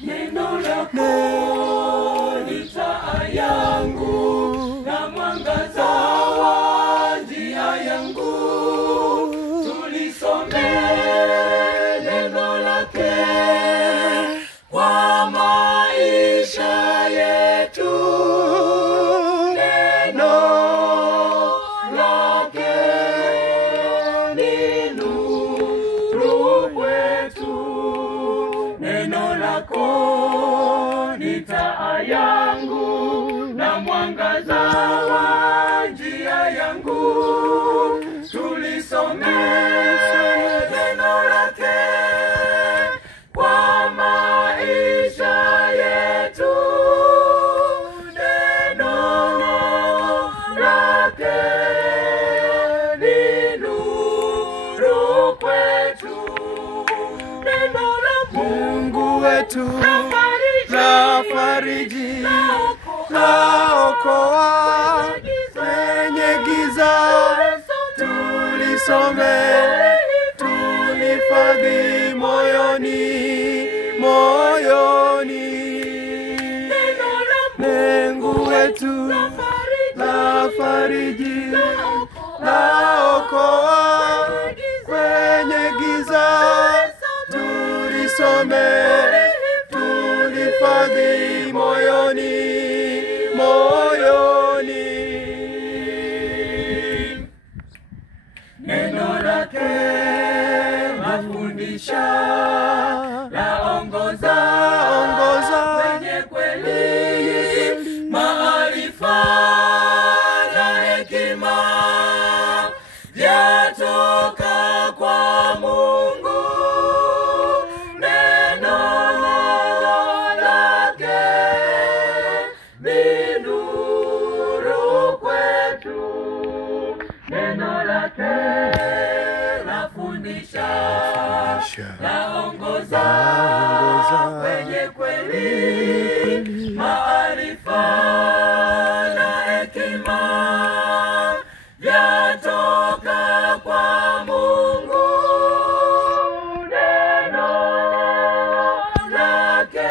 Neno lako ni taa yangu na mwangaza wa njia yangu. Tulisome neno lake kwa maisha yetu. Neno lake ni nuru kwetu. Neno lako ni taa yangu na mwangaza wa njia yangu. Tulisome neno lake kwa maisha yetu. Neno lake ni nuru kwetu. Neno la Mungu wetu lafariji, laokoa kwenye giza. Tulisome, tulihifadhi moyoni, moyoni. Mungu wetu lafariji, laokoa kwenye giza. Tulisome, tulihifadhi moyoni, moyoni. Neno lake lafundisha, laongoza kwenye kweli, maarifa na hekima vyatoka kwa Mungu. Neno lake ni nuru kwetu. Neno lake lafundisha, laongoza kwenye kweli, maarifa na hekima vyatoka kwa Mungu. Neno lake